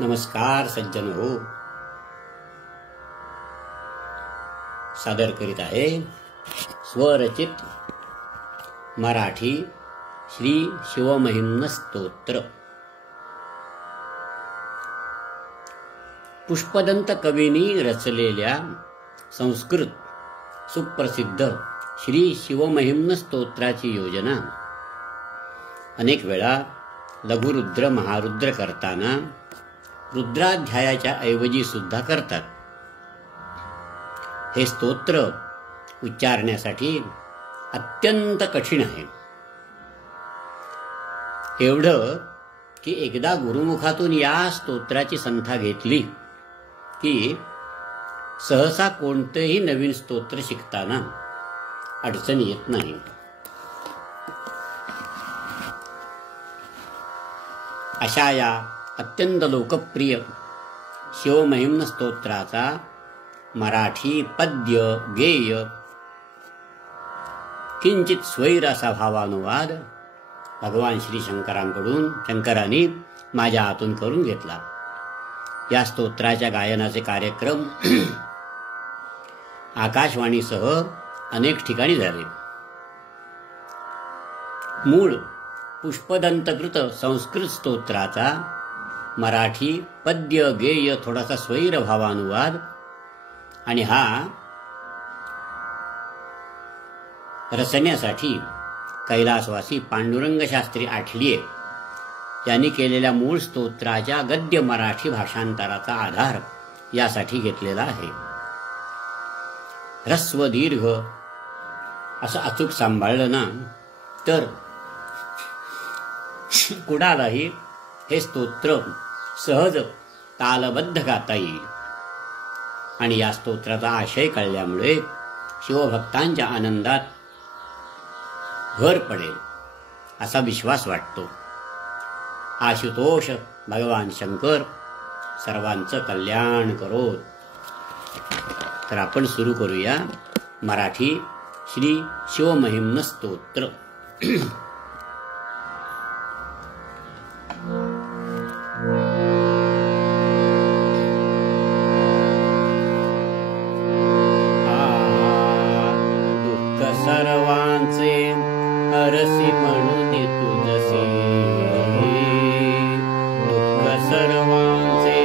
नमस्कार सज्जन हो. सादर करीत आहे स्वरचित मराठी श्री शिवमहिम्न स्तोत्र. पुष्पदंत कवींनी रचलेल्या संस्कृत सुप्रसिद्ध श्री शिवमहिम्न स्तोत्राची योजना अनेक वेळा लघुरुद्र महारुद्र करताना रुद्राध्यायाच्या ऐवजी सुद्धा करतात. हे स्तोत्र उच्चारण्यासाठी अत्यंत कठीण आहे. एवढं की एकदा गुरुमुखातून या स्तोत्राची संथा घेतली की सहसा कोणतेही नवीन स्तोत्र शिकताना अडचण येत नाही. अशा या अत्यंत लोकप्रिय शिवमहिम्न स्तोत्राचा मराठी पद्य गेय किंचित स्वैर असा भावानुवाद भगवान श्री शंकरांनी माझ्या हातून करून घेतला. या स्तोत्राच्या गायनाचे कार्यक्रम आकाशवाणीसह अनेक ठिकाणी झाले. मूळ पुष्पदंतकृत संस्कृत स्तोत्राचा मराठी पद्य गेय थोडासा स्वैर भावानुवाद आणि हा रचण्यासाठी कैलासवासी पांडुरंग शास्त्री आठलिये यांनी केलेल्या मूळ स्तोत्राच्या गद्य मराठी भाषांतराचा आधार यासाठी घेतलेला आहे. ह्रस्व दीर्घ असं अचूक सांभाळलं ना तर कुणालाही हे स्तोत्र सहज तालबद्ध गाता येईल. आणि या स्तोत्राचा आशय कळल्यामुळे शिवभक्तांच्या आनंदात भर पडेल असा विश्वास वाटतो. आशुतोष भगवान शंकर सर्वांचं कल्याण करोत. तर आपण सुरू करूया मराठी श्री शिवमहिम्न स्तोत्र. सर्वांचे हरसी म्हणून तुझसे, दुःख सर्वांचे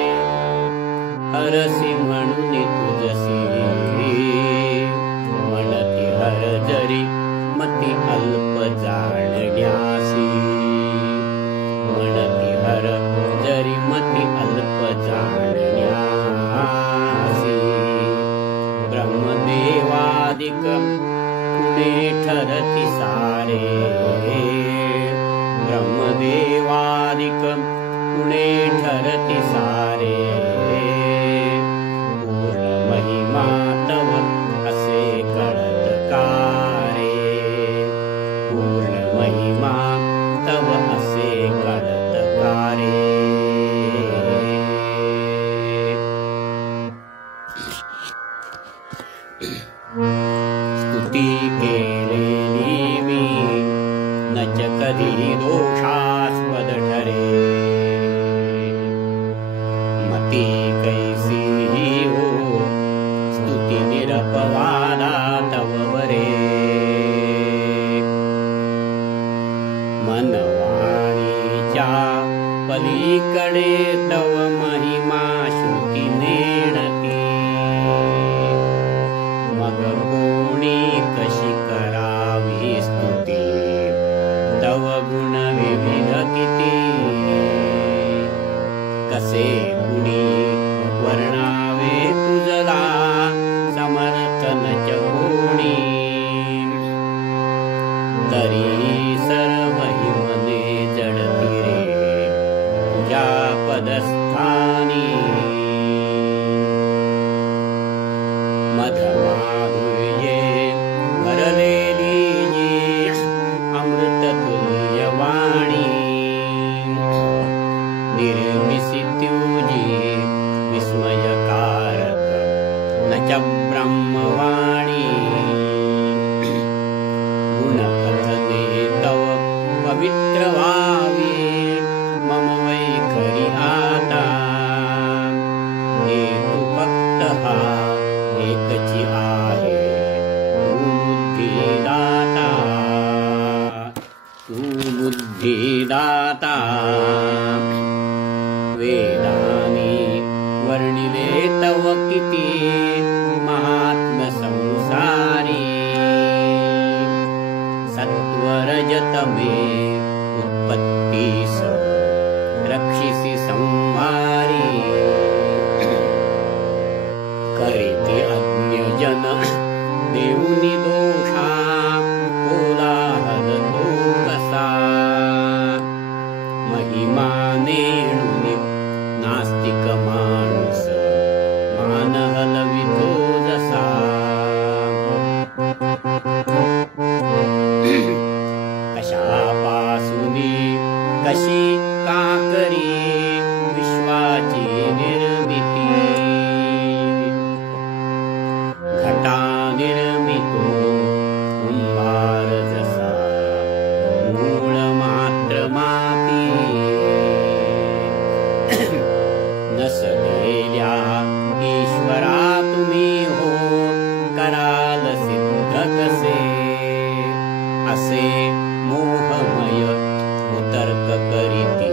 हरसी म्हणून तुझसे, म्हणती हर जरी मती अल्प जाणण्यासी, म्हणती हर जरी मती अल्प जाणण्यासी, ब्रह्मदेवादिक पुणे ठरती सारे, ब्रह्मदेवादिक पुणे ठरती सारे, पूर्ण महिमा तव असे कळत कारे, पूर्ण महिमा तव असे कळत कारे. स्तुती केलेली मी नच कधी दोषास्पद ठरे, मती कैसी हो स्तुती निरपवादा तव बरे, मनवाणीच्या पलीकडे तव महिमा श्रुती नेणती, मग कोणी कशी करावी स्तुती तव गुण विविध किती, कसे कुणी वर्णावे तुझला समर्थनच कोणी, तरी सर्व हिमने जडती रे तुझ्या पदस्थानी, बुद्धिदाता वेदानी वर्णिले तव किती महात्म संसारी सत्वरजतमे उत्पत्तीस रक्षिसि संहारी करीति अज्ञजन देऊनी दोषा कोलाहल तो कसा महिमा नेणुनी नास्तिक माणूस मान हलवितो जसा कशापासूनी कशी का करी विश्वाची निर्मिती घटा निर्मितो कुंभार जसा मूळ मात्र माती नसलेल्या ईश्वरा तुम्ही हो कराल सिद्ध कसे असे मोहमय उतर्क करीती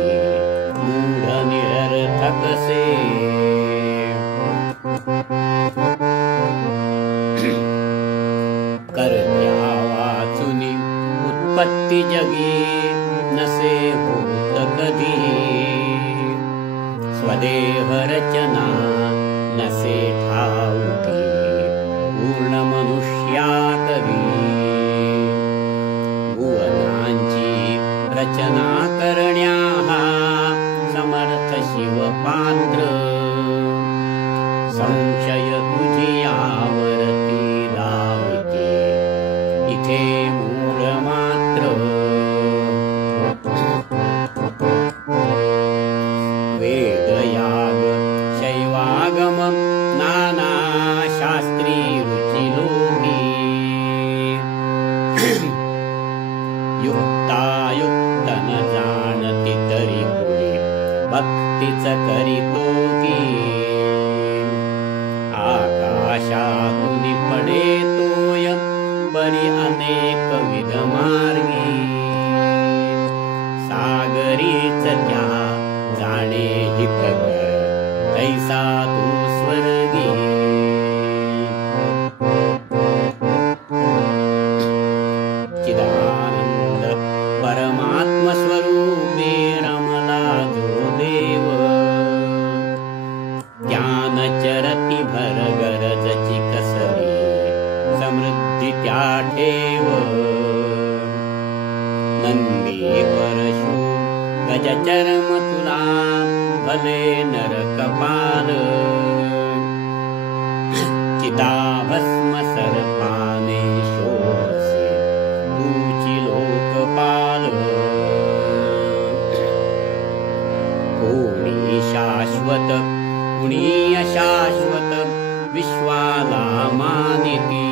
मूढ निरर्थक से करत्या वाचुनी उत्पत्ती जगी नसे होत कधी स्वदेह रचना नसे ठाऊकी पूर्ण मनुष्या करी भुवनांची रचना करण्या समर्थ शिवपात्र संशय तुझियावरती दाविते इथे मूळ मात्र वेदयाग शैवागम नाना शास्त्री रुचिलोकी युक्तायुक्त न जाणती तरी कुणी भक्तीच करीतो की आकाशातून पडे तोय बरी अनेक विध मार्गी सागरीच त्या जाणे हितकर तैसा तू स्वर्गी चिदानंद परमात्म स्वरूपे रमला जो देव ज्ञान चरती भर गरजची कसली समृद्धी त्या ठेव नंदी परशु गजचर्म तुला भले नर कपाल चिताभस्म सर्पाने शोभसे तूची लोकपाल कोणी शाश्वत कुणी अशाश्वत विश्वाला मानिती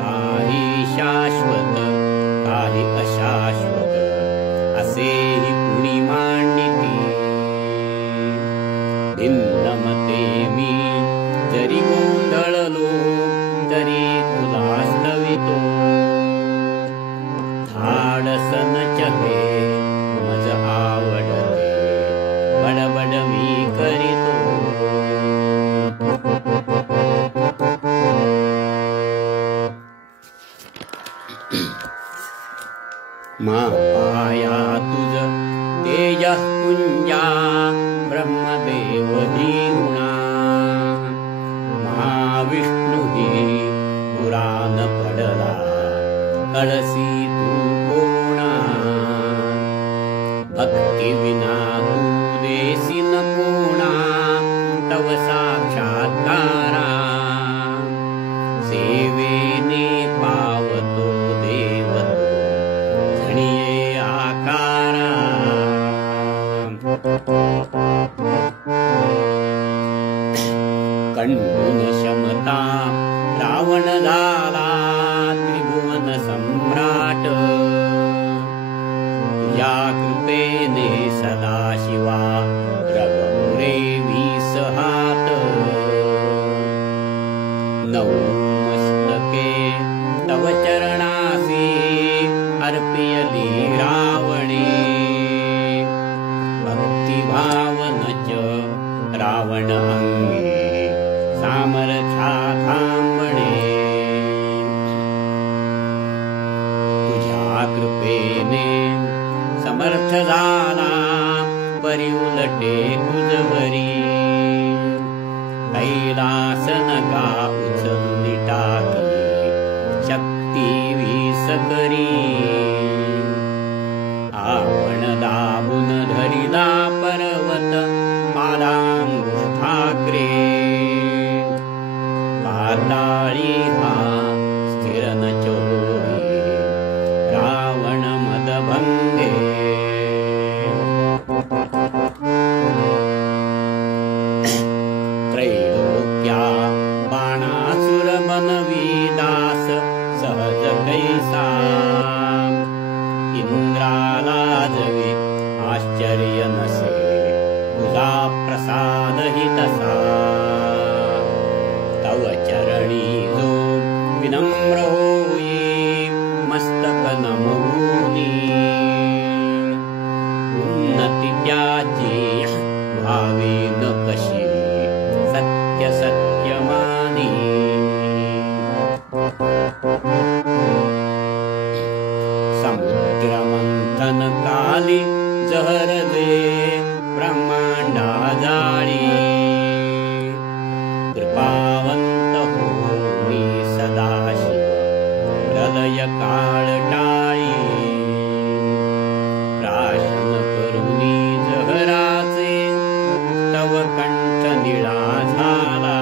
काही शाश्वत काही अशाश्वत असेही कुणी मांडिती भिन्न मते मी जरी गोंधळलो तरी तुला स्तवितो धाडसन चहे मज आवडते बडबड मी करीतो माया तुझ तेज कुंजा ब्रह्मदेव जीवना महाविष्णू पुराण पडला कळसी तू कोणा भक्ती विना तू देसी न कोणा तव साक्षात्कारा सेवेने पावतो देव धणिये आकारा कंडून क्षमता रावण झाला त्रिभुवन सम्राट तुझ्या कृपेने शक्ती वीस करी आपण दाबून धरिला पर्वत पादांगुष्ठाग्रे पाताळी हा स्थिर न चोरी रावण मदभंगे त्रैलोक्या बाणासुर बनविदास सहज कैसा इंद्राला जवे आश्चर्य नसे तुझा प्रसाद हि तसा तव चरणी जो विनम्र होई मस्तक नमोनी उन्नती त्याची भावी न कशी सत्य सत्य मानी समुद्र मंथन काली जहर दे ब्रह्मांडा जाळी कृपावंत हो मी सदाशिव प्रलय काळ टाळी प्राशन करुणी जहराचे तव कंठ निळा झाला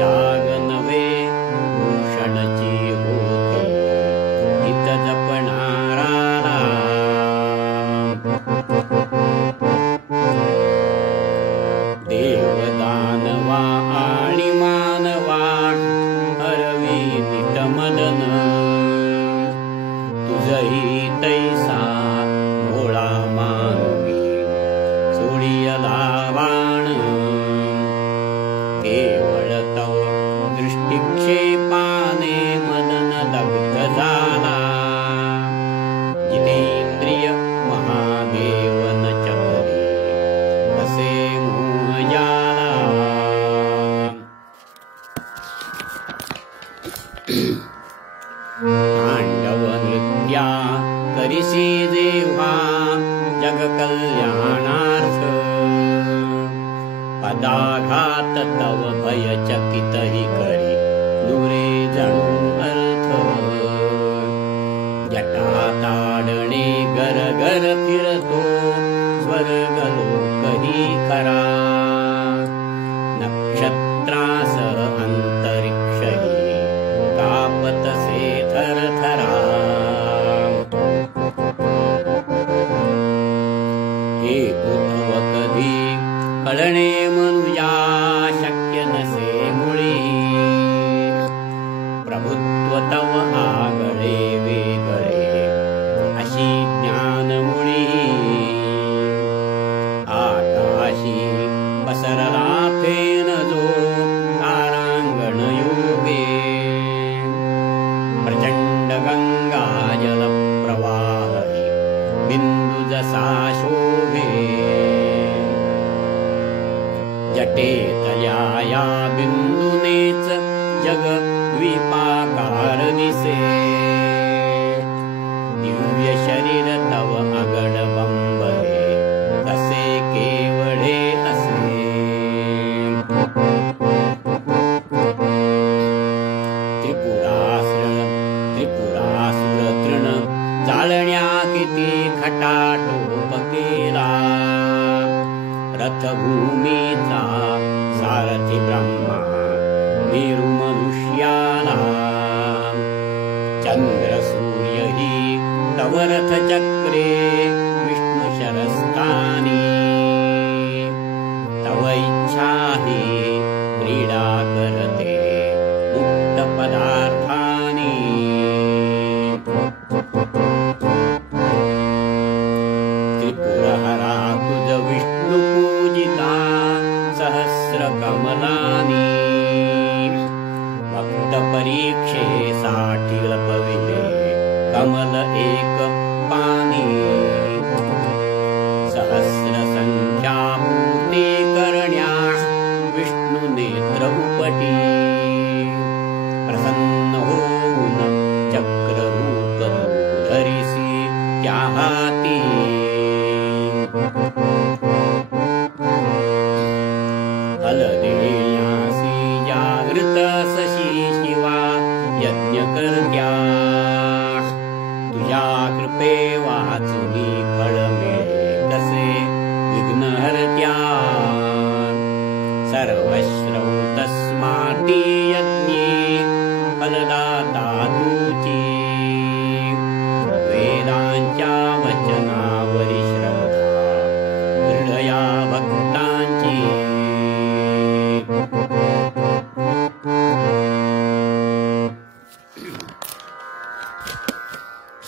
डाग नवे भूषणची होते हित जपणाराला देवदानवा आणि मानवा हरवी नित मदन तुझही तैसा भोळा मानवी सोडियला बाण केवळ तव दृष्टिक्षेपाने मदन दग्ध झाला जितेंद्रिय महादेवन चक्री असे मोह जाला तांडव नृत्या करिसी जेव्हा जग कल्याणार्थ पदाघात तव भयचकित हि करी दुरे जणू अर्थ जटा ताडणे गर गर फिरतो स्वर्ग लोकही खरा नक्षत्रासह अंतरिक्षही कापतसे थरथरा हे तव कधी कळणे मनुजा शक्य नसे मुळी प्रभुत्व तव आगळे वेगळे अशी ज्ञानमुळी आकाशी पसरला फेन जो तारांगण योगे प्रचंड गंगा जल प्रवाही बिंदू जसा शोभे जटेतल्या या बिंदूनेच जग द्वीपाकार दिसे दिव्य शरीर तव अगड बंबरे तसे केवढे असे त्रिपुरासुर तृण जाळण्या किती खटाटोप केला रथभूमीचा सारथी ब्रह्मा मेरू मनुष्याला चंद्र सूर्य ही तव रथ चक्रे विष्णु शरस्थानी तव इच्छा ही क्रीडा करते मुक्त पदार्थानी त्रिपुरहरा तुझ विष्णु पूजिता सहस्र कमलानी भक्त परीक्षेसाठी लपविले कमल एक पानी सहस्र संख्या पूर्ती करण्या विष्णु नेत्र उपटी प्रसन्न होऊन चक्र रूप धरिसी त्या हाती हल देण्यासी जागृत सशी शिवा यज्ञ करत्या तुझ्या कृपे वाचुनी फळ मिळे कसे विघ्न हरत्या सर्वश्रौ तस्माती यज्ञे फलदाता तुची वेदांच्या वचनावरी श्रद्धा दृढया भक्तांची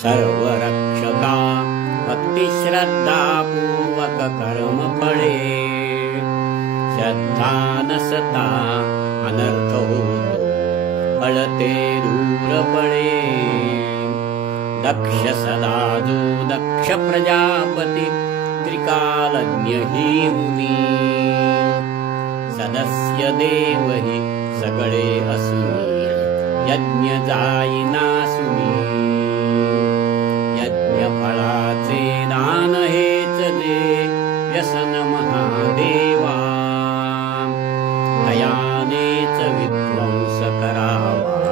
सर्वरक्षका भक्ती श्रद्धा पूर्वक कर्म फळे श्रद्धा नसता अनर्थ होतो फळते दूर पळे दक्ष सदा जो दक्ष प्रजापती त्रिकालज्ञ ही मुनी सदस्य देव ही सगळे असुनी यज्ञ जाईना सुनी यज्ञ फळाचे दान हेच दे व्यसन महादेवा दयानेच विध्वंस करावा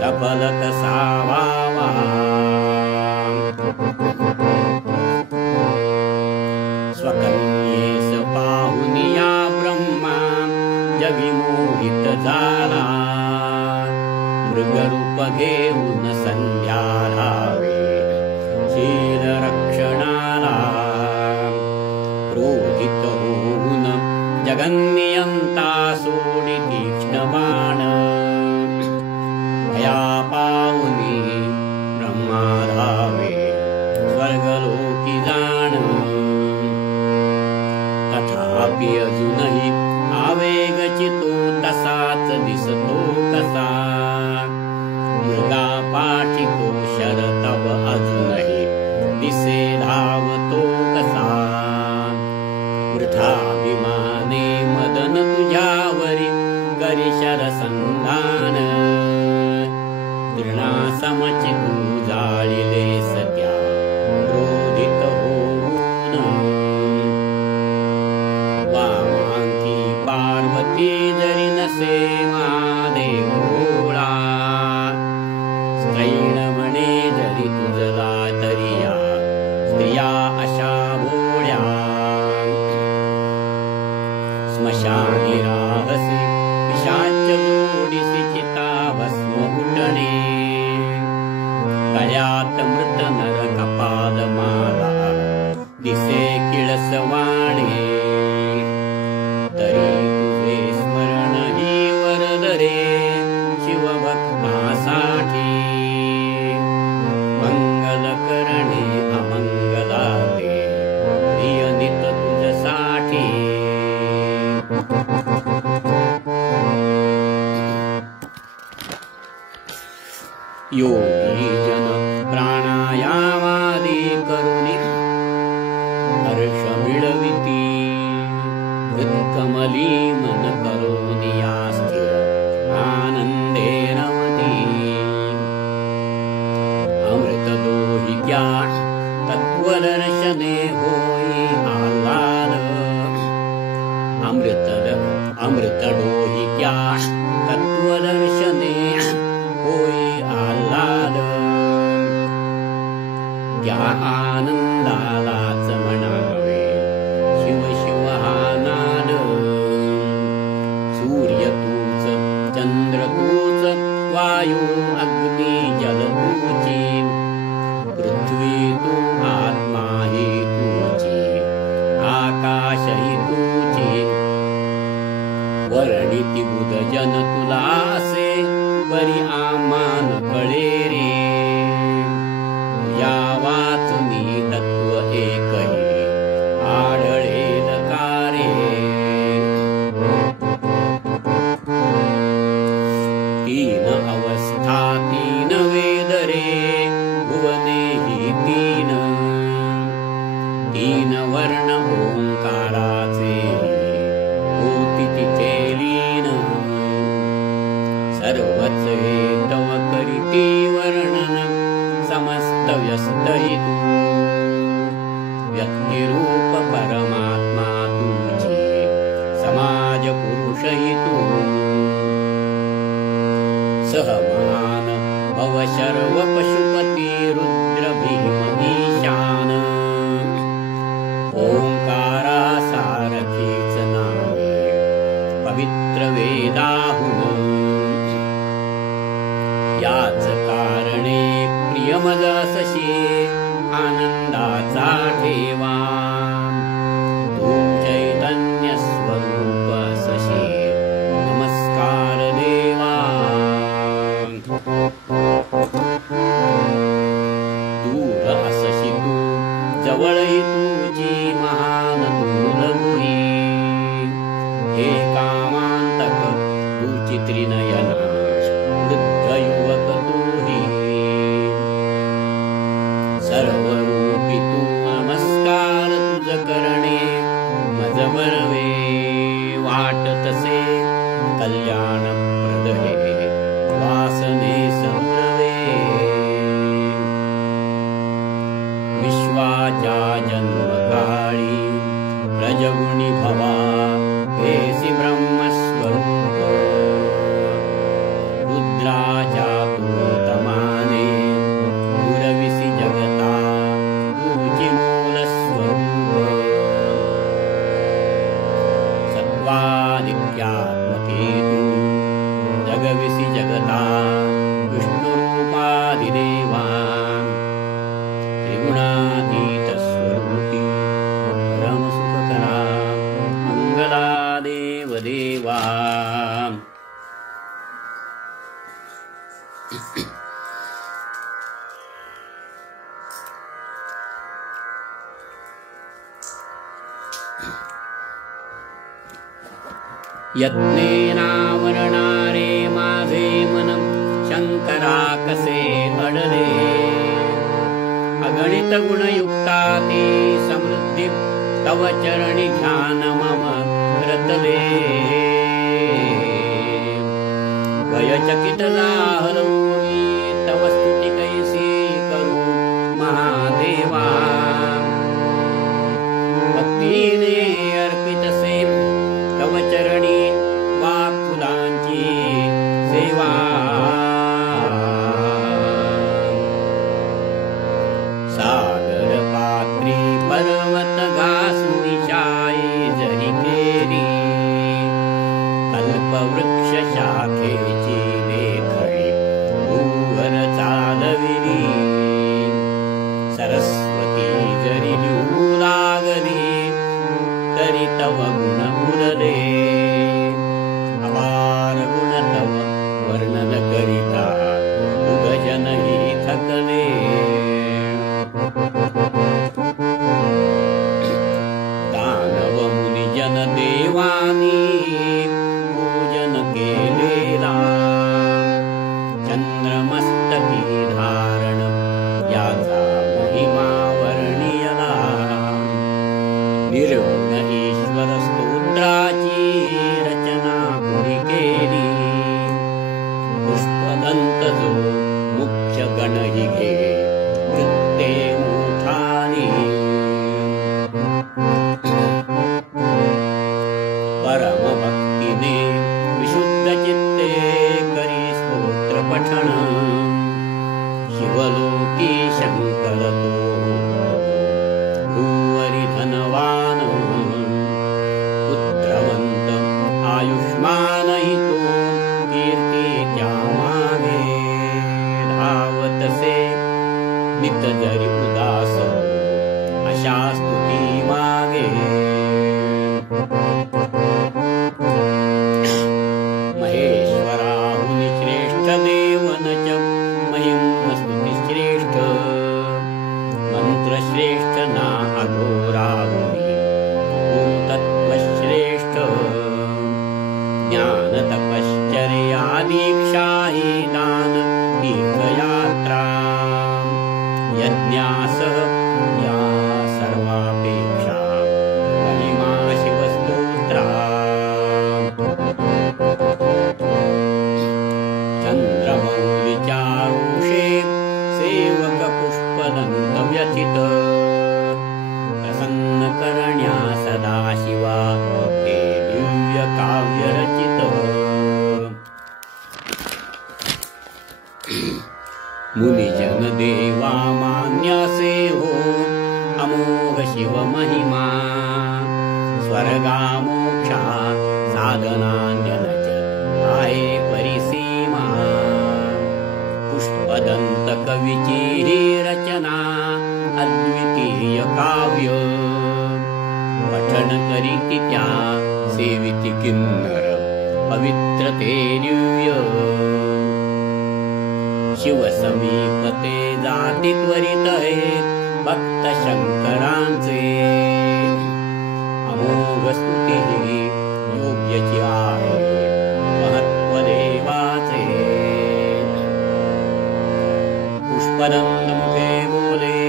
सफल कसा व्हावा स्वकन्येस पाहुनिया ब्रह्मा जविमोहित झाला मृगरूप घेऊन संध्या धावे शील रक्षणाला क्रोधित होऊन जगन्नियंता सोडी तीक्ष्ण बाण भया पाहुनी ब्रह्मा धावे स्वर्गलोकी जाण तथापि अजूनही आवेग चितो तसाच दिसतो कसा मृगा पाठी तो शरतव अजूनही दिसे धावतो कसा वृथाभिमाने मदन तुझ्यावरी करी शरसंधान तृणासमची तू जाळिले सत्या क्रोधित होऊन वामांकी पार्वती जरी नसे महादेव भोळा स्त्रैण म्हणे जरी तुझला तरिया स्त्रिया अशा भोळ्या स्मशानी राहसी पिशाच जोडीसी चिता भस्म उठणे गळ्यात मृत नर कपाल माला दिसे किळसवाणे तरी तुझे स्मरण ही वरदरे शिवभक्तासाठी मंगल करणे अमंगलाते प्रियनित तुझसाठी योगी जन प्राणायामादी करुणी हर्ष मिळविती हृत्कमली मन करोनिया स्थिर आनंदे नवती अमृत दोही ज्ञान तत्वदर्शने होई आह्लाद अमृत डोही ज्ञान तत्वदर्शने होई आह्लाद या आनंदालाच म्हणावे शिव शिव हा नाद सूर्य तूच चंद्र तूच वायू अग्नी जल तूची पृथ्वी तू आत्मा ही तूची आकाश ही तूची वर्णिती बुध जन तुला असे परी आमान कळे रे या वाचुनी तत्व एकही आढळेल कारे तीन अवस्था तीन वेद रे भुवने ही तीन तीन वर्ण ओंकाराचे होती तिथे लीन सर्वच हे तव करीती वर्णन समस्त व्यस्त हि तू व्यक्तिरूप परमात्मा तुझी समाज पुरुष हि तू सह महान भव शर्व पशुपती रुद्र भीम ईशान ओंकारा सारथीच नावे पवित्र वेदाहुन याच कारणे प्रियमज असशी आनंदाचा ठेवा तू चैतन्य स्वरूप असशी नमस्कार देवा दूर असशी तू जवळही तुझी महान तुलगुही हे कामांतक तू चित्रिनयना वृद्ध युवक तूही सर्वरूपी तू नमस्कार तुझ करणे मज बरवे वाट तसे कल्याण प्रद हे वासने संरवे विश्वाच्या जन्मकाळी प्रजगुणी भवा हेसी ब्रह्मस्वरूप रुद्राच्या तमाने पुरविसी जगता तुझी मूल स्वरूप सत्वादित्यात्मके तू जगविसी जगता विष्णुरूपादिदेवा त्रिगुणातीत स्वरूपी परमसुखकरा मंगला देवदेवा यत्नेनावरणारे माझे मन शंकरा कसे अडले अगणित गुणयुक्ता ती समृद्धी तव चरणी ध्यान मम रतले भयचकित झालो मी तव स्तुती कैसी करू महादेवा भक्तीने अर्पितसे तव चरणी वाक फुलांची सेवा सागर पात्री पर्वत घासुनिशाई जरी केली कल्पवृक्ष शाखेची लेखळी भूवर चालविली सरस्वती जरी लिहू लागली तरी तव गुण उरले अपार गुण तव वर्णन करिता उगजनही थकले दानव मुनिजन देवानी पूजन केलेला चंद्रमस्तकी धारण याचा महिमा वर्णियला निर्गुण ईश्वर स्तोत्राची रचना कुणी केली पुष्पदंत जो मुख्य गणही घे वृत्ते मोठानी परम भक्तीने विशुद्ध चित्ते करी स्तोत्र पठण शिवलोकी शंकर तो भूवरी धनवान पुत्रवंत आयुष्मान हि तो कीर्ती त्या मागे धावतसे नित जरी उदास अशा स्तुती मागे महेश्वराहुनी श्रेष्ठ देवन च महिम्न स्तुती श्रेष्ठ मंत्र श्रेष्ठ ना अघोराहुनी गुरुतत्व श्रेष्ठ ज्ञान तपश्चर्या दीक्षा हि दान तीर्थयात्रा यज्ञासह या सर्वापेक्षा महिमा शिवस्तोत्रा चंद्रमौलिचारुषे सेवक पुष्पदंत व्यथित प्रसन्न करण्या सदाशिवा हे दिव्य काव्य रचित मुनिजन देवा मान्यसे हो अमोघ शिव महिमा स्वर्गा मोक्षा साधनान्यनच आहे परिसीमा पुष्पदंत कवीची ही रचना अद्वितीय काव्य पठन करीती त्या सेविती किन्नर पवित्रते दिव्य शिव समीपते जाती त्वरित हे भक्त शंकरांचे अमोघ स्तुती योग्यची आहे महत्व देवाचे पुष्पदंत मुखे बोले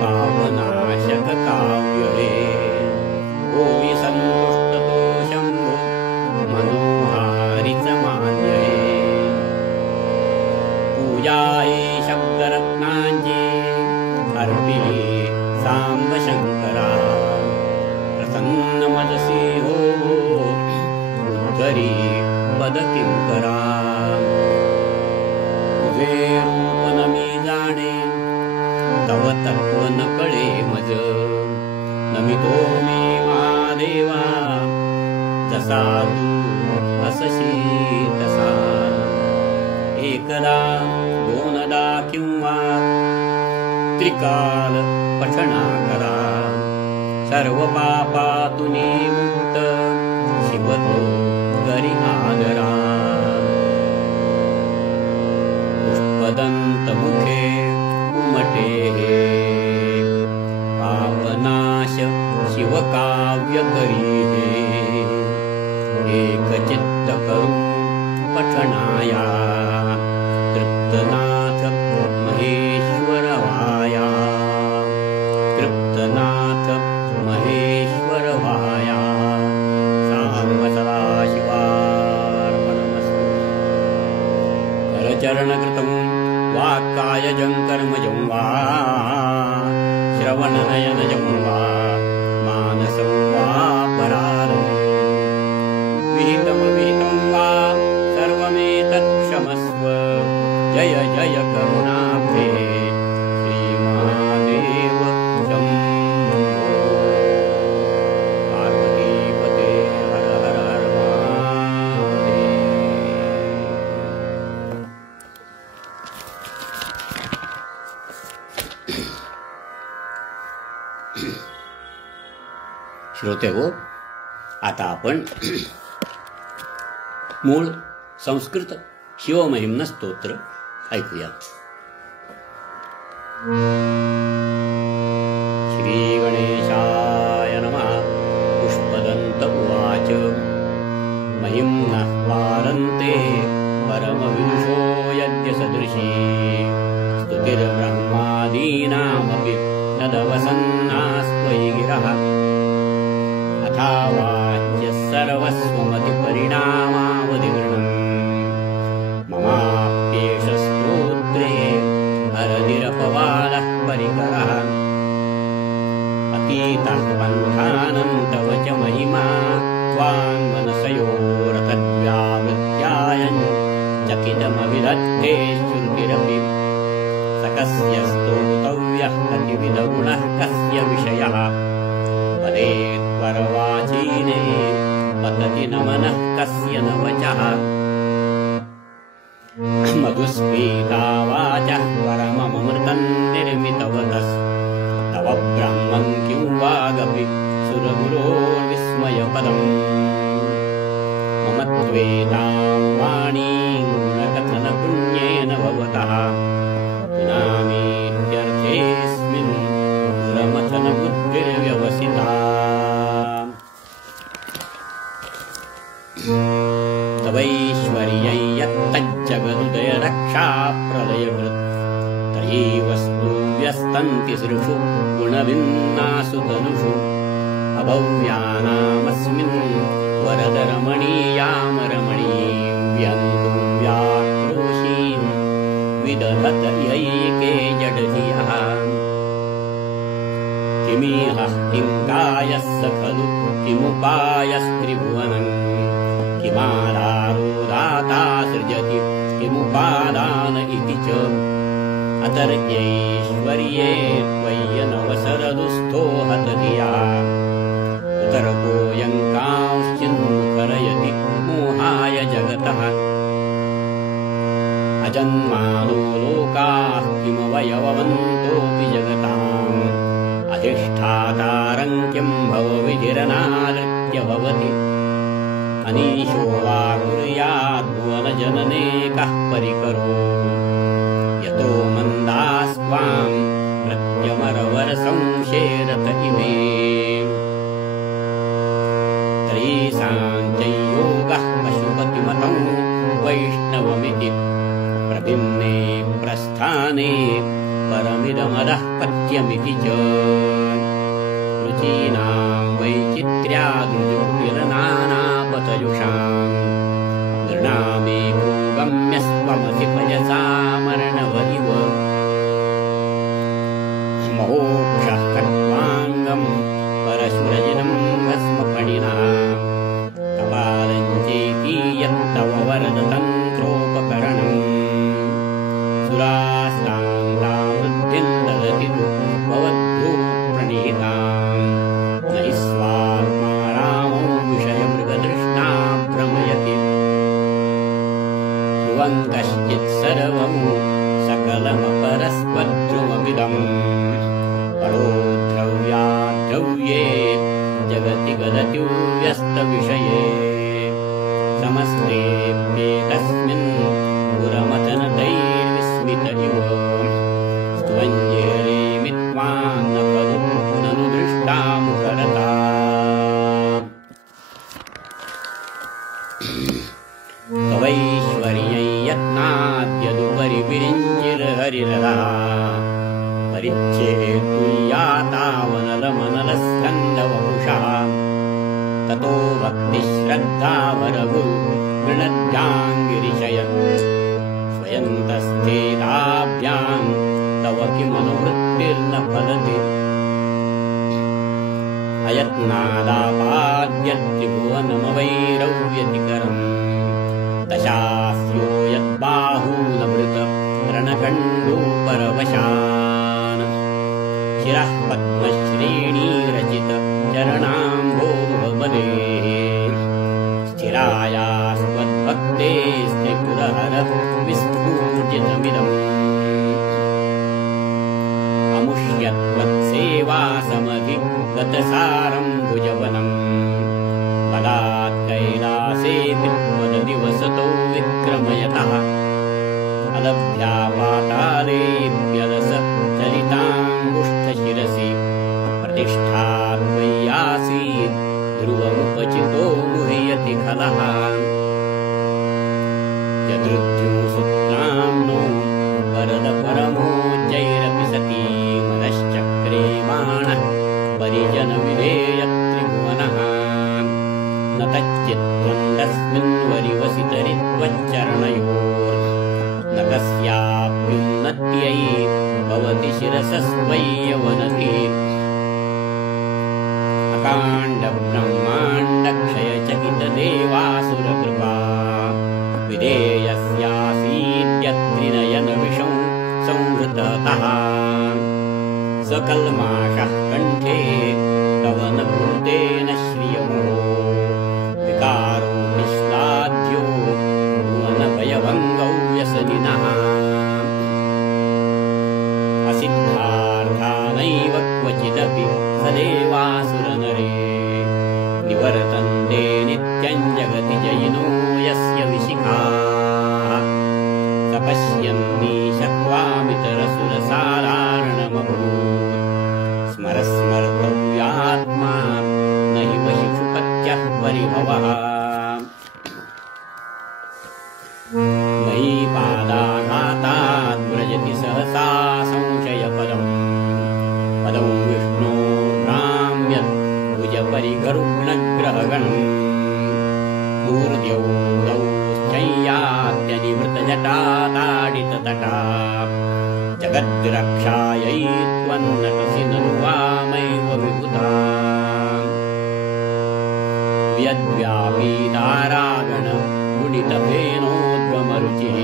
पापनाशक काव्य हे होई संतुष्ट तो शंभो मनोहारीच मान्य हे पूजा हे शब्दरत्नांची अर्पिली सांब शंकरा प्रसन्न मनसी हो उद्धरी पद किंकरा तुझे रूप न मी जाणे तव तत्व न कळे मज नमितो मी महादेवा जसा तू असशी तसा एकदा दोनदा किंवा त्रिकाल पठना करा सर्व पापातून मुक्त शिव तो करी आदरा पुष्पदंत मुखे उमटे हे पापनाश शिवकाव्य करी हे एक चित्त करू पठनाया तृप्तनाथ महेश्वर वाया तृप्तनाथ महेश्वर वाया साम सदाशिवार्पणमस्तु करचरणकृतं वाक्कायजं कर्मजं वा श्रवणनयनजं वा मानसं वा परारं विहितं वा सर्वमेतत् क्षमस्व जय जय करुणाब्धे श्रीमहादेव शंभो पार्वतीपते हर हर हर महादेव। श्रोते हो, आता आपण मूळ संस्कृत शिवमहिम्न स्तोत्र ऐकूया। श्री गणेशाय नमः। पुष्पदंत उवाच महिम्नः पारन्ते परमविदुषो यद्य सदृशी स्तुतिर्ब्रह्मादीनामपि तदवसन्नास्त्वयि गिरः अथा वाच्य सर्वस्वमतिपरिणामावधिगृह्णन् ममाप्येष स्तोत्रे हरनिरपवादः परिकरः अतीतः पन्थानन्तव च महिमा त्वान्मनसयोरतद्व्यावृत्यायन् चकितमविधत्ते श्रुतिरपि सकस्य स्तोतव्यः कतिविधगुणः कस्य विषयः पदे त्वरवाचीने पतति न मनः कस्य न वचः मधुस्फीता वाचः परममृतं निर्मितवतस्तव ब्रह्मं किं वागपि सुरगुरोर्विस्मयपदम् मम त्वेतां वाणीं गुणकथनपुण्येन भवतः पुनामीत्यर्थेऽस्मिन् पुरमथनबुद्धिर्व्यवसिता तवैश्वर्यै यत्तज्जगदुदयरक्षाप्रलयकृत् तयैव स्तु व्यस्तन्ति सृषु गुणभिन्नासु तनुषु अभव्यानामस्मिन् वरदरमणीयां रमणीं व्यन्तुं व्याक्रोशीं विदधत यैके जडधियः किमिह किं कायस्य खलु किमुपायस्त्रिभुवनं किमाधारो दाता सृजति किमुपादान इति च अतर्क्यैश्वर्ये त्वय्यनवसरदुस्थो हतधिया उतरकोऽयङ्कांश्चिन्मुखरयति मोहाय जगतः अजन्मानो लोकाः किमवयववन्तोऽपि जगताम् अधिष्ठातारं किं भवविधिरनादृत्य भवति अनीशो वा कुर्याद्भुवनजनने कः परिकरो यतो मन्दास्त्वां प्रत्यमरवरसंशेरत इमे त्रयीसाञ्चयोगः पशुपतिमतं वैष्णवमिति प्रभिन्ने प्रस्थाने परमिदमदः पत्यमिति च रुचीनां वैचित्र्यादृजुर्नानापतयुषाम् नृणामेको गम्यस्त्वमसि पयसामर्णव इव मोक्षः कट्वाङ्गं परशुरजिनं भस्मफणिना कपालञ्चेति यत्तव वरदतन्त्रोपकरणम् सुरास्तां ददति तु भवद्भूप्रणीताम् न हि स्वात्मा रामो विषयमृगतृष्णा भ्रमयति ध्रुवं कश्चित् सर्वं सकलमपरस्पद्ध्रुवमिदम् परो द्रव्याद्रव्ये जगति गदत्युव्यस्तविषये समस्तेऽप्येकस्मिन् पुरमथनतैर्विस्मित इव स्तुवञ्जेरेमि त्वां न खलु ननु दृष्टा मुखरता तवैश्वर्यै यत्नाद्यदुपरि विरिञ्जिर्हरिरदा परिच्छेत्तुल्यातावनलमनलस्कन्दवपुषः ततो भक्तिश्रद्धावरगुरु गृणद्याङ्गिरिशयन् स्वयन्तस्थेताभ्यां तव किमनुवृत्तिर्न फलति अयत्नादापाद्यत्रिभुवनमवैरव्यतिकरम् दशास्यो यद्बाहूनमृत रणकण्डूपरवशान् शिरः पद्मश्रेणीरचित चरणाम्भोरुहबले स्थिरायास्त्वद्भक्ते स्निग्धहर विस्फूर्जितमिदम् अमुष्यत्वत्सेवासमधिगतसारं भुजवनम् बलात् कैलासे विद्वददिवसतो विक्रमयतः अलभ्या पातालेऽप्यलस चलिताङ्गुष्ठशिरसि प्रतिष्ठा त्वय्यासीत् ध्रुवमुपचितो गुह्यति खलः यदृत्युसुत्राम्नो वरदपरमोज्जैरपि सती मनश्चक्रेमाणः परिजनविधेयत्रिभुवनः न तच्चित्तं तस्मिन् वरिवसितरित्वच्चरणयोर्न कस्याप्युन्नत्यै भवति शिरसस्त्वय्यवनति अकाण्डब्रह्माण्डक्षयचकितदेवासुरकृपा विधेयस्यासीद्यत्रिनयनविषं संहृततः सकल्माषः कण्ठे तव न भूतेन श्रियमो विकारो निश्लाद्यो भुवनभयभङ्गौ व्यसनिनः असिद्धार्थानैव क्वचिदपि सदेवासुरनरे निवर्तन्ते नित्यं जगति जयिनो यस्य विशिखाः तपस्यन्नीशत्वामितरसुरसाधारणमभूत् स्मरस्मर्तव्यात्मा न हि वशिषुपत्यः परिभवः मयि पादाघाताद्व्रजति सहसा संशयपदम् पदं विष्णो नाम्यत् भुजपरिगरुग्णग्रहगणम् मूर्ध्यौदौश्चय्याद्यनिवृतजटाताडिततटा जगद्रक्षायै त्वन्नटसि ननु वामैव विभुता यद्व्यापीतारागण गुणितफेनोद्गमरुचिः